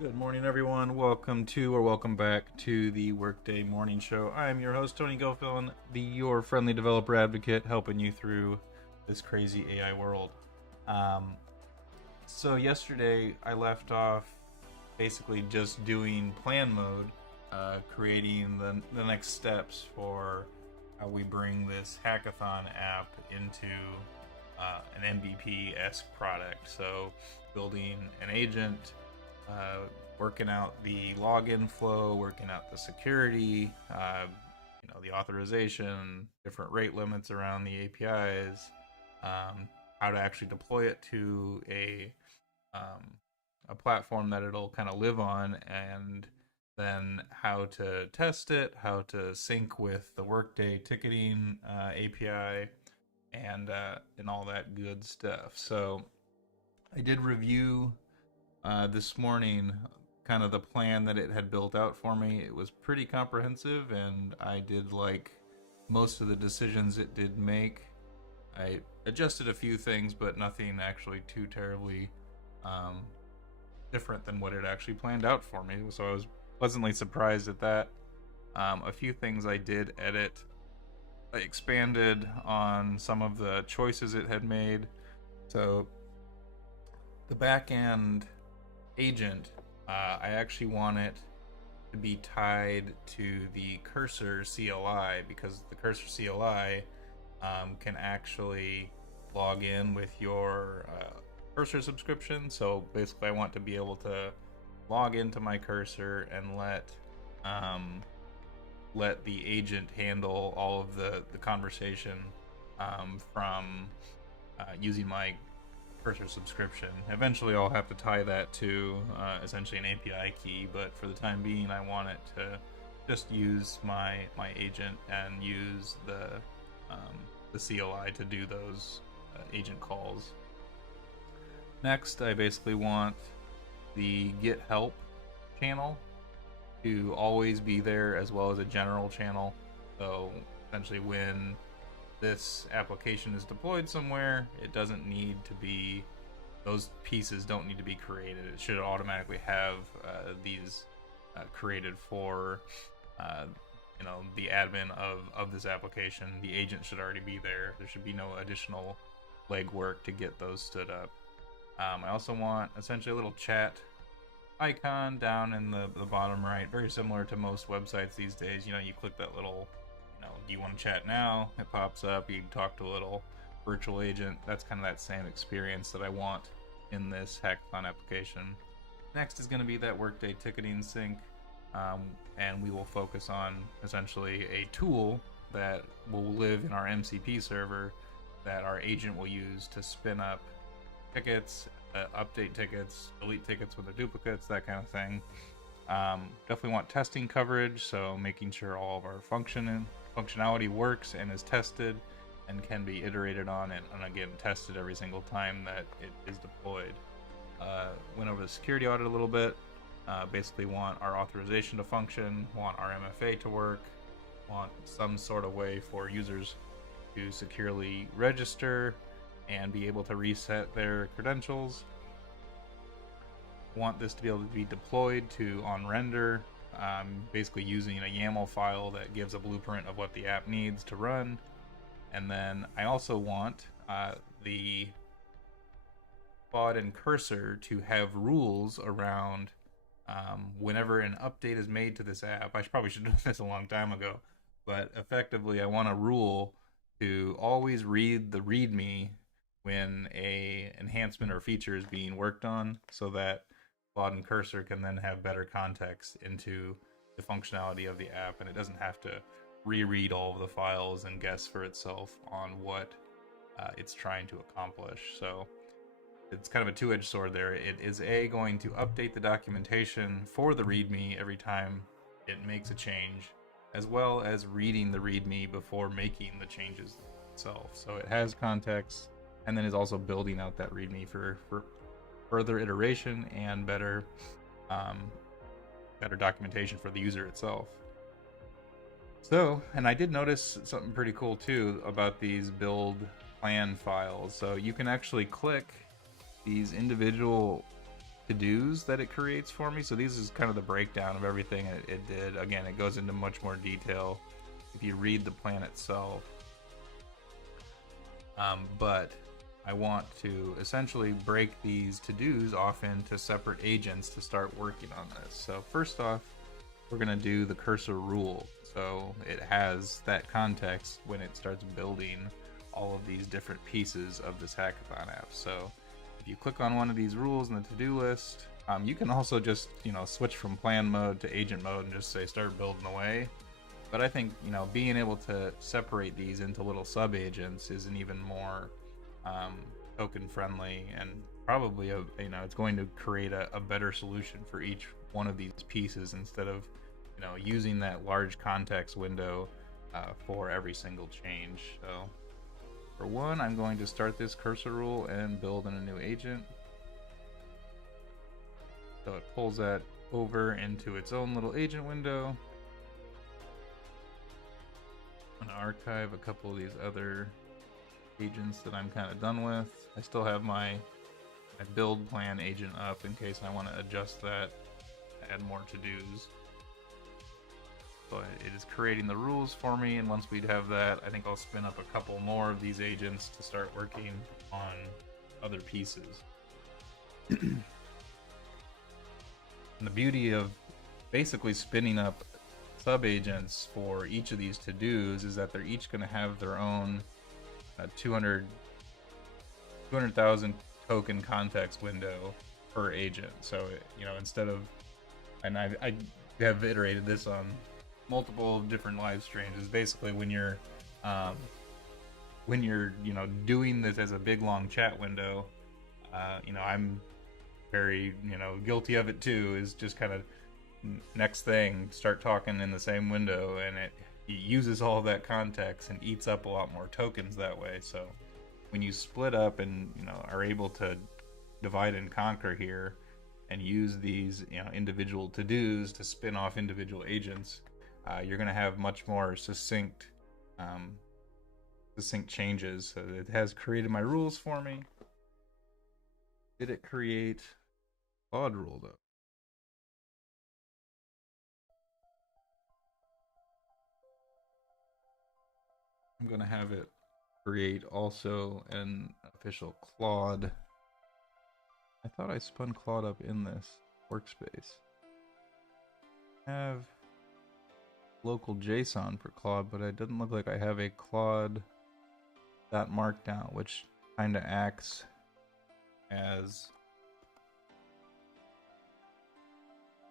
Good morning, everyone. Welcome back to the Workday Morning Show. I am your host, Tony Gilfillan, your friendly developer advocate, helping you through this crazy AI world. So yesterday I left off basically just doing plan mode, creating the next steps for how we bring this hackathon app into an MVP-esque product. So building an agent, working out the login flow, working out the security, the authorization, different rate limits around the APIs, how to actually deploy it to a platform that it'll kind of live on, and then how to test it, how to sync with the Workday ticketing API, and all that good stuff. So I did review this morning kind of the plan that it had built out for me. It was pretty comprehensive, and I did like most of the decisions it did make. I adjusted a few things, but nothing actually too terribly different than what it actually planned out for me. So I was pleasantly surprised at that. A few things I did edit. I expanded on some of the choices it had made. So the back-end agent, I actually want it to be tied to the cursor CLI, because the cursor CLI can actually log in with your cursor subscription. So basically I want to be able to log into my cursor and let the agent handle all of the conversation from using my cursor subscription. Eventually I'll have to tie that to essentially an API key, but for the time being I want it to just use my agent and use the CLI to do those agent calls. Next, I basically want the Get Help channel to always be there, as well as a general channel. So essentially when this application is deployed somewhere, it doesn't need to be, those pieces don't need to be created. It should automatically have these created for the admin of this application. The agent should already be there. There should be no additional legwork to get those stood up. I also want essentially a little chat icon down in the bottom right, very similar to most websites these days. You click that little, do you want to chat now? It pops up, you talk to a little virtual agent. That's kind of that same experience that I want in this hackathon application. Next is going to be that Workday ticketing sync, and we will focus on essentially a tool that will live in our MCP server that our agent will use to spin up tickets, update tickets, delete tickets when they're duplicates, that kind of thing. Definitely want testing coverage, so making sure all of our functionality works and is tested and can be iterated on and again tested every single time that it is deployed. Went over the security audit a little bit. Basically want our authorization to function, want our MFA to work, want some sort of way for users to securely register and be able to reset their credentials. Want this to be able to be deployed to on render, basically using a YAML file that gives a blueprint of what the app needs to run. And then I also want the pod and cursor to have rules around whenever an update is made to this app. I probably should have done this a long time ago, but effectively I want a rule to always read the README when a enhancement or feature is being worked on, so that pod and cursor can then have better context into the functionality of the app, and it doesn't have to reread all of the files and guess for itself on what it's trying to accomplish. So it's kind of a two-edged sword there. It is going to update the documentation for the README every time it makes a change, as well as reading the README before making the changes itself. So it has context, and then is also building out that README for further iteration and better documentation for the user itself. So, and I did notice something pretty cool too about these build plan files. So you can actually click these individual to-dos that it creates for me. So these is kind of the breakdown of everything it did. Again, it goes into much more detail if you read the plan itself. But I want to essentially break these to-dos off into separate agents to start working on this. So first off, we're going to do the cursor rule. So it has that context when it starts building all of these different pieces of this hackathon app. So if you click on one of these rules in the to-do list, you can also just, switch from plan mode to agent mode and just say start building away. But I think, being able to separate these into little sub-agents is an even more token friendly, and probably it's going to create a better solution for each one of these pieces instead of using that large context window for every single change. So for one, I'm going to start this cursor rule and build in a new agent. So it pulls that over into its own little agent window. I'm going to archive a couple of these other agents that I'm kind of done with. I still have my build plan agent up in case I want to adjust that, add more to-dos. But it is creating the rules for me, and once we have that, I think I'll spin up a couple more of these agents to start working on other pieces. And the beauty of basically spinning up sub-agents for each of these to-dos is that they're each going to have their own 200,000 token context window per agent. So, instead of, and I have iterated this on multiple different live streams, is basically when you're doing this as a big long chat window, I'm very guilty of it too, is just kind of next thing start talking in the same window, and it uses all of that context and eats up a lot more tokens that way. So when you split up and are able to divide and conquer here and use these individual to-dos to spin off individual agents, you're going to have much more succinct changes. So it has created my rules for me. Did it create Claude rule though? I'm going to have it create also an official Claude. I thought I spun Claude up in this workspace. I have local JSON for Claude, but it doesn't look like I have a Claude.markdown, which kind of acts as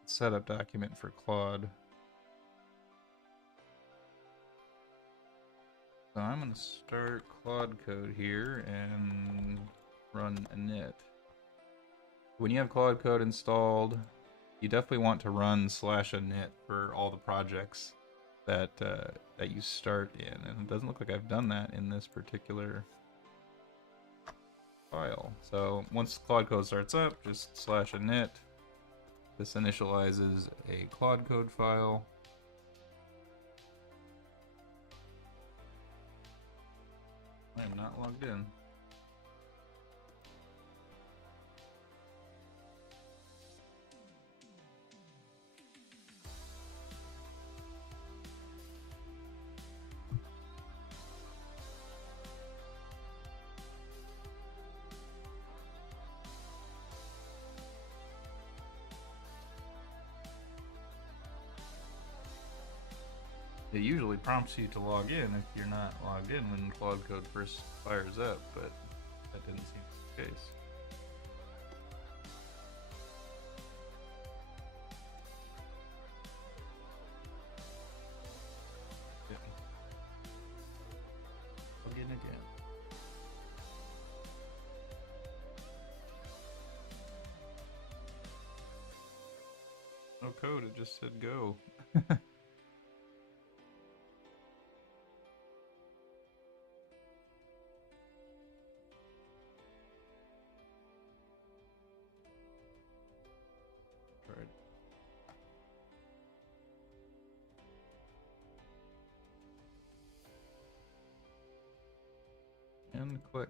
a setup document for Claude. So I'm going to start Claude code here and run init. When you have Claude code installed, you definitely want to run /init for all the projects that you start in. And it doesn't look like I've done that in this particular file. So once Claude code starts up, just /init. This initializes a Claude code file. I am not logged in. It usually prompts you to log in if you're not logged in when Claude code first fires up, but that didn't seem to be the case. Yeah. Log in again. No code, it just said go. And click.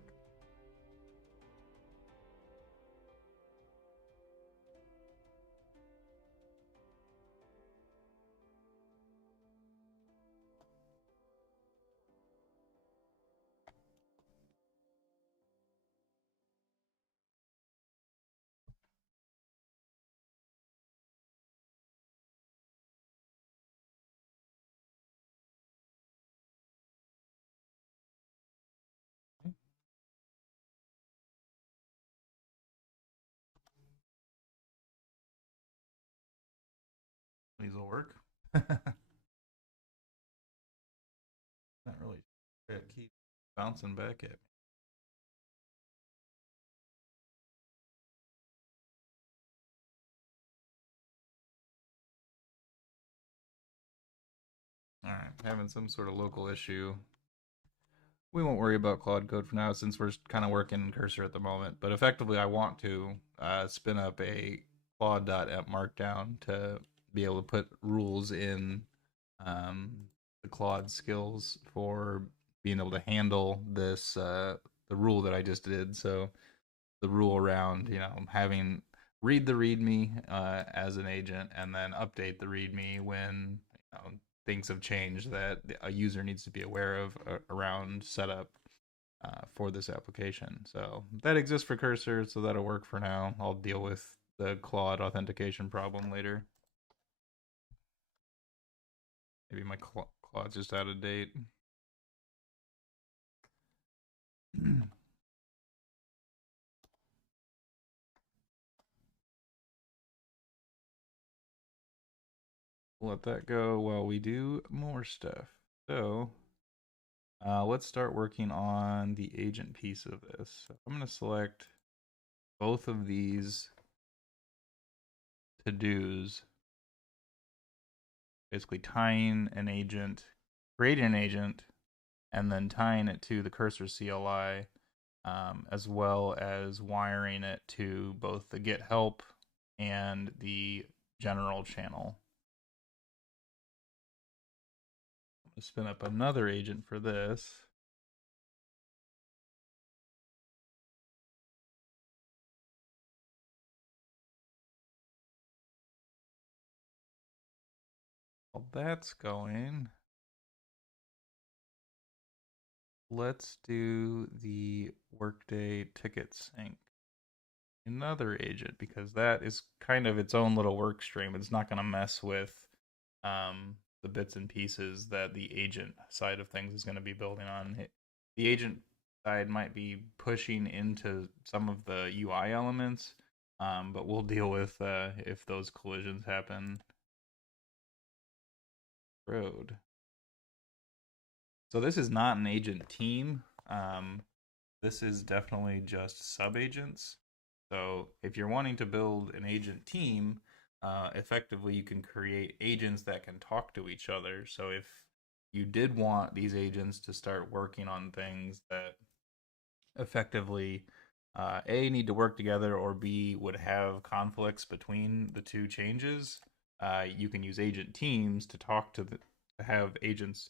These will work. Not really. It keeps bouncing back at me. All right, having some sort of local issue. We won't worry about Claude Code for now since we're kind of working in Cursor at the moment. But effectively, I want to spin up a Claude.app markdown to be able to put rules in the Claude skills for being able to handle this the rule that I just did. So the rule around having read the README as an agent and then update the README when things have changed that a user needs to be aware of around setup for this application. So that exists for Cursor, so that'll work for now. I'll deal with the Claude authentication problem later. Maybe my Claude's just out of date. Let that go while we do more stuff. So let's start working on the agent piece of this. So I'm going to select both of these to-dos, basically tying an agent, creating an agent, and then tying it to the Cursor CLI, as well as wiring it to both the Get Help and the general channel. I'm going to spin up another agent for this. While that's going, let's do the Workday ticket sync. Another agent, because that is kind of its own little work stream. It's not going to mess with the bits and pieces that the agent side of things is going to be building on. The agent side might be pushing into some of the UI elements, but we'll deal with if those collisions happen. Road. So this is not an agent team. This is definitely just sub-agents. So if you're wanting to build an agent team, effectively you can create agents that can talk to each other. So if you did want these agents to start working on things that effectively A, need to work together, or B, would have conflicts between the two changes, you can use agent teams to talk to have agents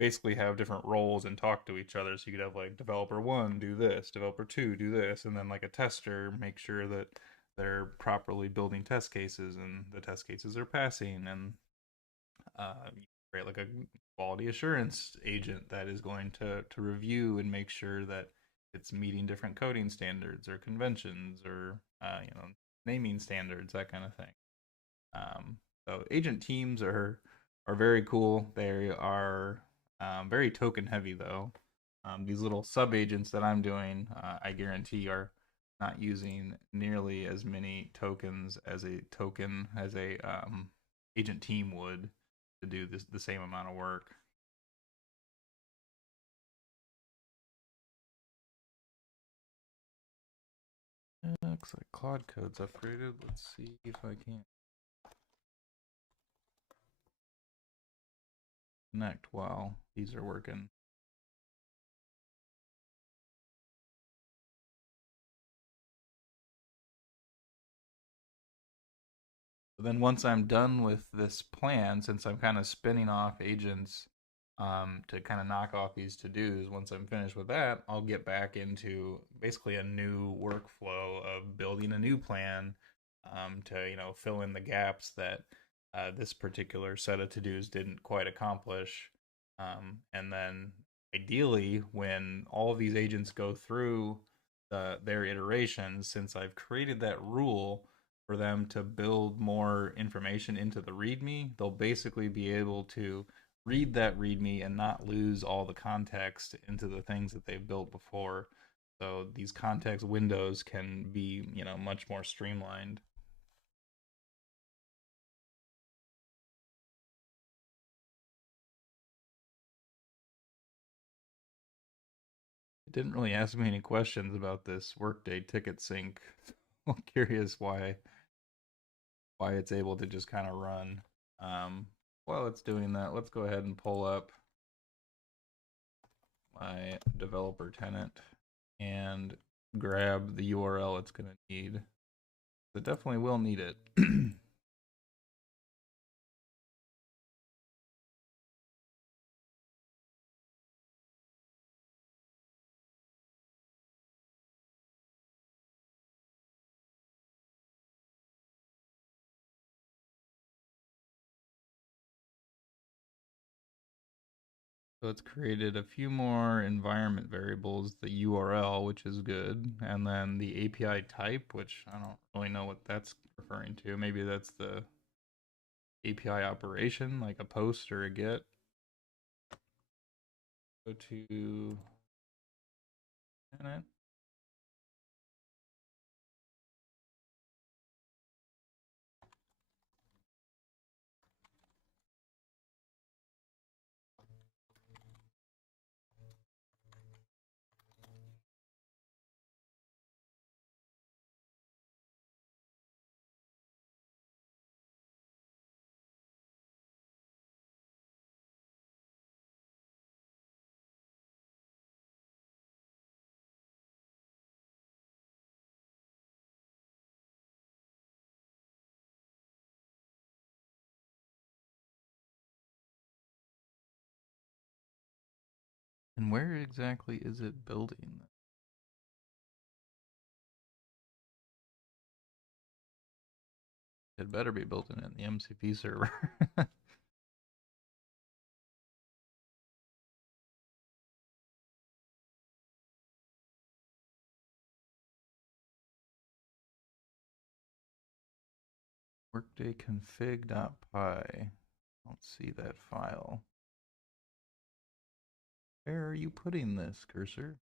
basically have different roles and talk to each other. So you could have like developer one do this, developer two do this, and then like a tester make sure that they're properly building test cases and the test cases are passing. And you create like a quality assurance agent that is going to review and make sure that it's meeting different coding standards or conventions or naming standards, that kind of thing. So agent teams are very cool. They are very token heavy though. These little sub agents that I'm doing, I guarantee, are not using nearly as many tokens as a agent team would to do the same amount of work. Looks like Claude Code's upgraded. Let's see if I can connect while these are working. But then once I'm done with this plan, since I'm kind of spinning off agents to kind of knock off these to-dos, once I'm finished with that, I'll get back into basically a new workflow of building a new plan to fill in the gaps that this particular set of to-dos didn't quite accomplish. And then ideally, when all of these agents go through their iterations, since I've created that rule for them to build more information into the README, they'll basically be able to read that README and not lose all the context into the things that they've built before. So these context windows can be, much more streamlined. didn't really ask me any questions about this Workday ticket sync. I'm curious why it's able to just kind of run. Um, while it's doing that, let's go ahead and pull up my developer tenant and grab the URL it's going to need. It definitely will need it. So it's created a few more environment variables, the URL, which is good, and then the API type, which I don't really know what that's referring to. Maybe that's the API operation, like a post or a get. Go to tenant. And where exactly is it building? It better be building in the MCP server. Workday config.py. I don't see that file. Where are you putting this, cursor?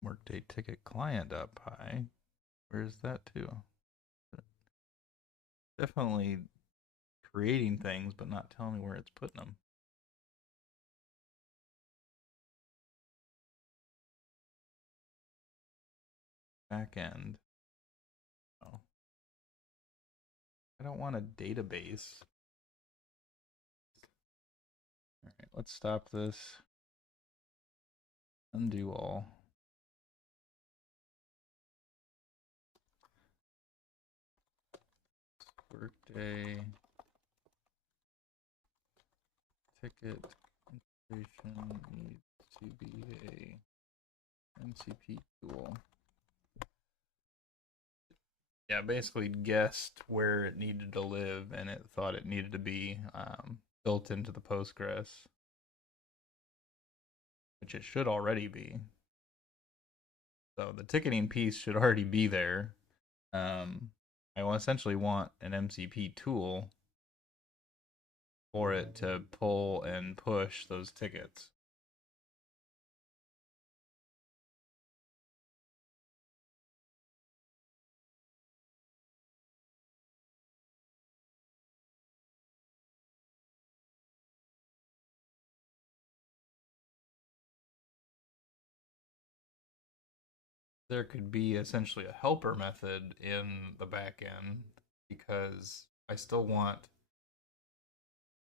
Workday ticket client.py. Where's that too? Definitely creating things, but not telling me where it's putting them. Back end. Oh. I don't want a database. All right, let's stop this. Undo all. Workday ticket integration needs to be a MCP tool. Yeah, basically guessed where it needed to live, and it thought it needed to be built into the Postgres, which it should already be. So the ticketing piece should already be there. I will essentially want an MCP tool for it to pull and push those tickets. There could be essentially a helper method in the back end because I still want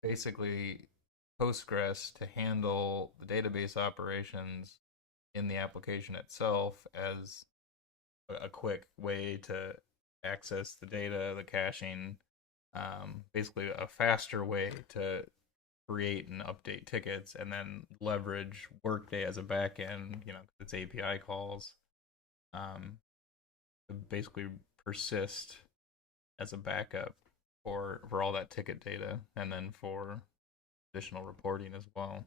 basically Postgres to handle the database operations in the application itself as a quick way to access the data, the caching, basically a faster way to create and update tickets, and then leverage Workday as a backend, its API calls, to basically persist as a backup for all that ticket data, and then for additional reporting as well.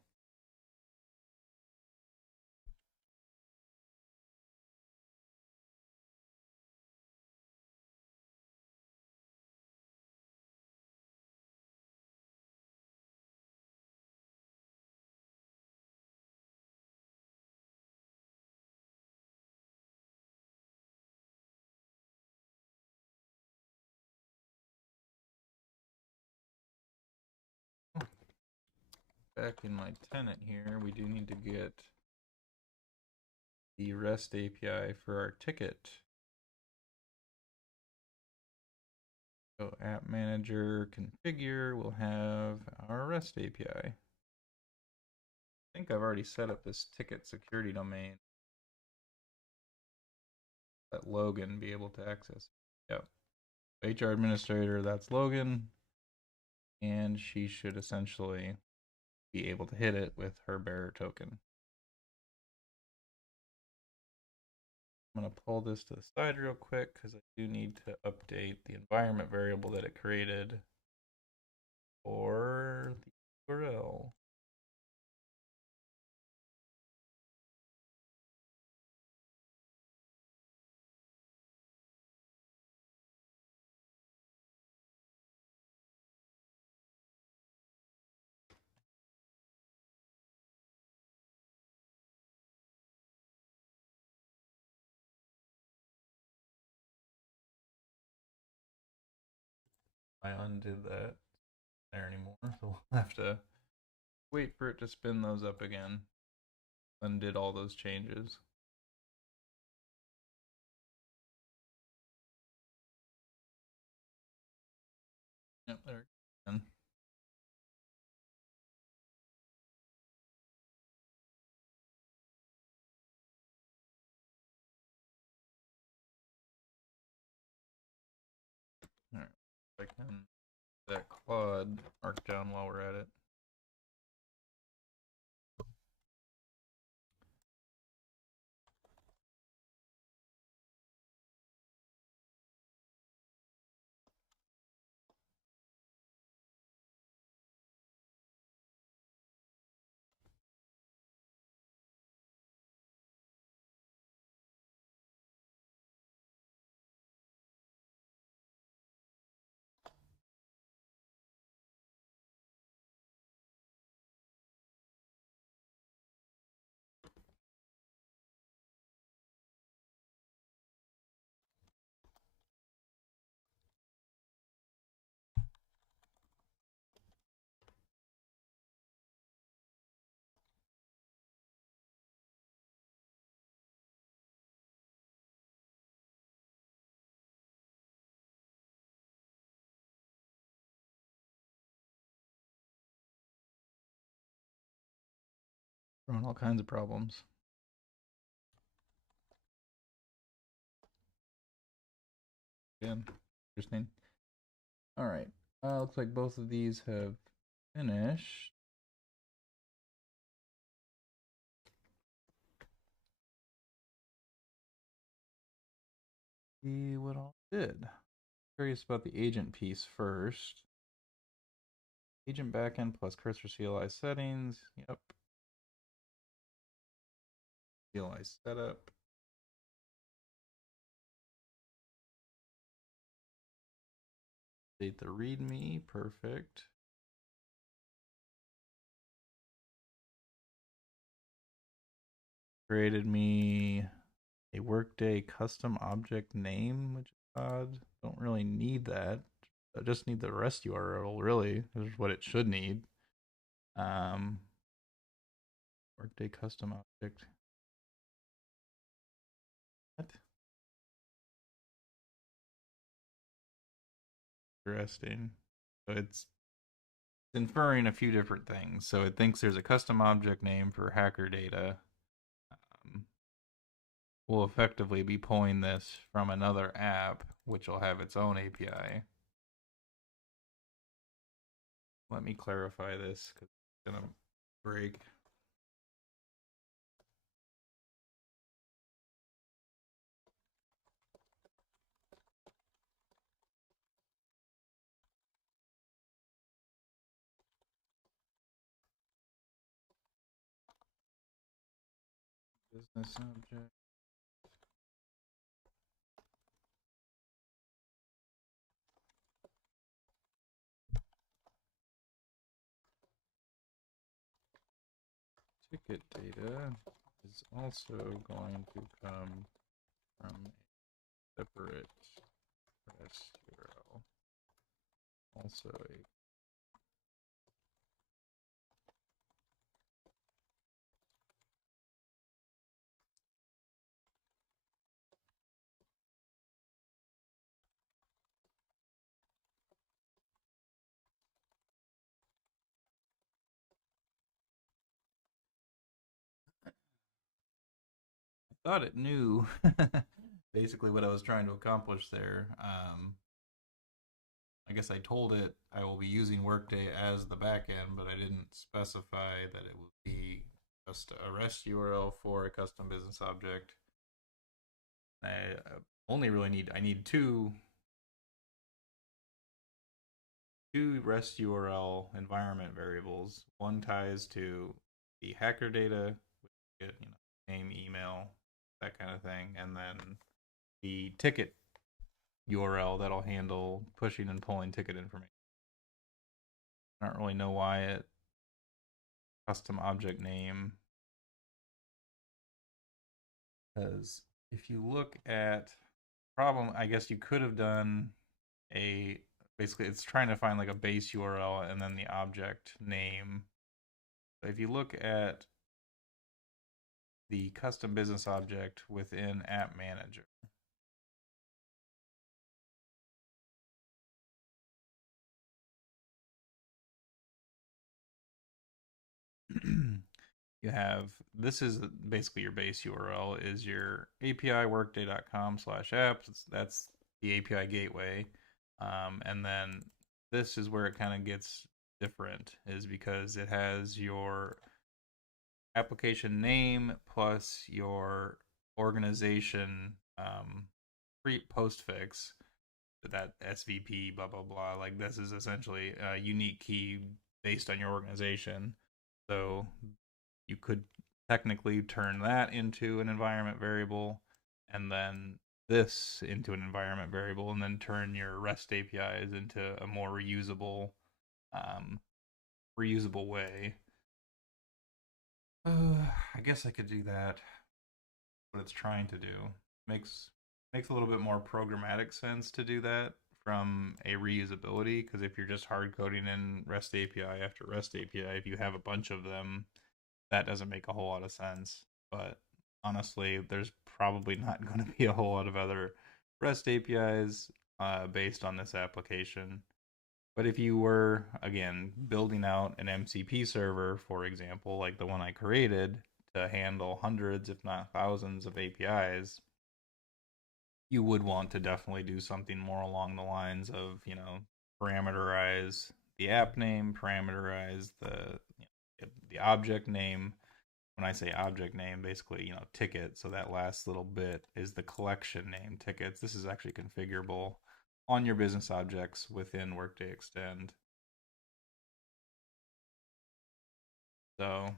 back in my tenant here, we do need to get the REST API for our ticket. So app manager configure will have our REST API. I think I've already set up this ticket security domain. Let Logan be able to access it. Yep. HR administrator, that's Logan. And she should essentially be able to hit it with her bearer token. I'm going to pull this to the side real quick because I do need to update the environment variable that it created for the URL. I undid that there anymore, so we'll have to wait for it to spin those up again. Undid all those changes. Yep, there it is. All right, if I can that Claude Markdown while we're at it. Throwing all kinds of problems. Again, interesting. All right. Looks like both of these have finished. See what all did. Curious about the agent piece first. Agent backend plus cursor CLI settings. Yep. CLI setup. Update the README. Perfect. Created me a Workday custom object name, which is odd. Don't really need that. I just need the REST URL, really. This is what it should need. Workday custom object. What? Interesting. So it's inferring a few different things. So it thinks there's a custom object name for hacker data. We'll effectively be pulling this from another app, which will have its own API. Let me clarify this because it's going to break. Business object. Ticket data is also going to come from a separate REST URL. Also a thought it knew basically what I was trying to accomplish there. I guess I told it I will be using Workday as the backend, but I didn't specify that it would be just a REST URL for a custom business object. I only really need two REST URL environment variables. One ties to the hacker data, which get name, email, that kind of thing, and then the ticket URL that'll handle pushing and pulling ticket information. I don't really know why it custom object name, because if you look at problem, I guess you could have done a basically it's trying to find like a base URL and then the object name. So if you look at the custom business object within App Manager, you have, this is basically your base URL is your API workday.com/apps. That's the API gateway. And then this is where it kind of gets different, is because it has your application name plus your organization postfix, that SVP, blah blah blah. Like this is essentially a unique key based on your organization. So you could technically turn that into an environment variable, and then this into an environment variable, and then turn your REST APIs into a more reusable way. I guess I could do that. What it's trying to do makes a little bit more programmatic sense to do that from a reusability, because if you're just hard coding in REST API after REST API, if you have a bunch of them, that doesn't make a whole lot of sense. But honestly, there's probably not going to be a whole lot of other REST APIs based on this application. But if you were, again, building out an MCP server, for example, like the one I created to handle hundreds, if not thousands of APIs, you would want to definitely do something more along the lines of, parameterize the app name, parameterize the object name. When I say object name, basically, ticket. So that last little bit is the collection name, tickets. This is actually configurable on your business objects within Workday Extend. So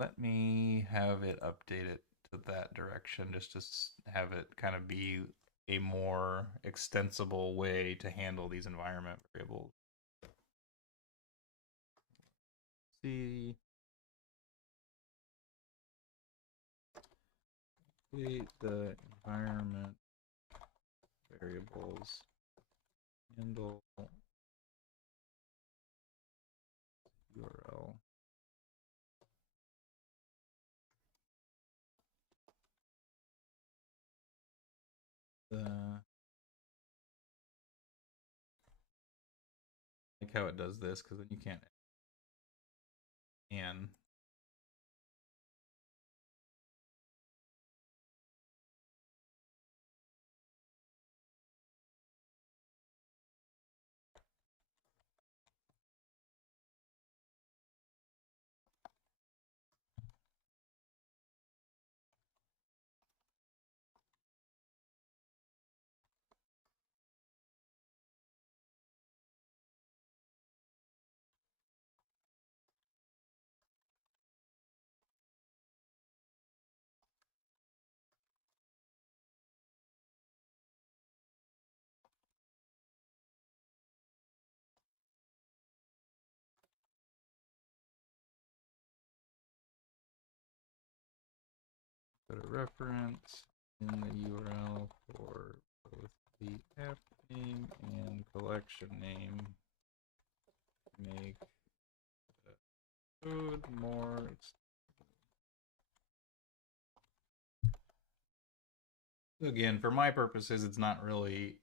let me have it updated to that direction, just to have it kind of be a more extensible way to handle these environment variables. See, create the environment variables, handle URL. Like how it does this, because then you can't. And put a reference in the URL for both the app name and collection name. Make the code more again, for my purposes, it's not really,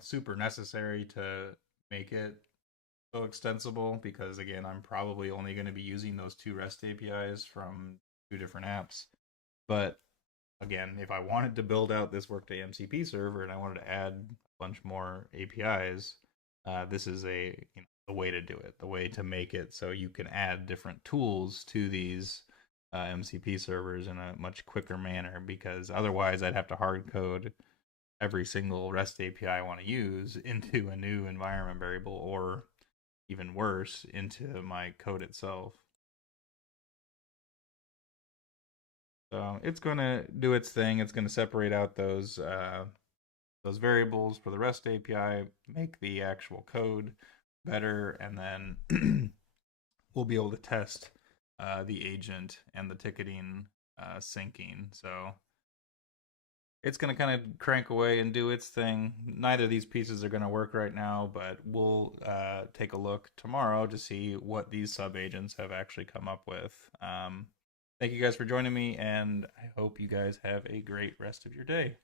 super necessary to make it so extensible, because again, I'm probably only going to be using those two REST APIs from two different apps. But again, if I wanted to build out this Workday MCP server and I wanted to add a bunch more APIs, this is the way to do it, the way to make it so you can add different tools to these MCP servers in a much quicker manner. Because otherwise, I'd have to hard code every single REST API I want to use into a new environment variable, or even worse, into my code itself. So it's going to do its thing. It's going to separate out those variables for the REST API, make the actual code better, and then we'll be able to test the agent and the ticketing syncing. So it's going to kind of crank away and do its thing. Neither of these pieces are going to work right now, but we'll take a look tomorrow to see what these sub agents have actually come up with. Thank you guys for joining me, and I hope you guys have a great rest of your day.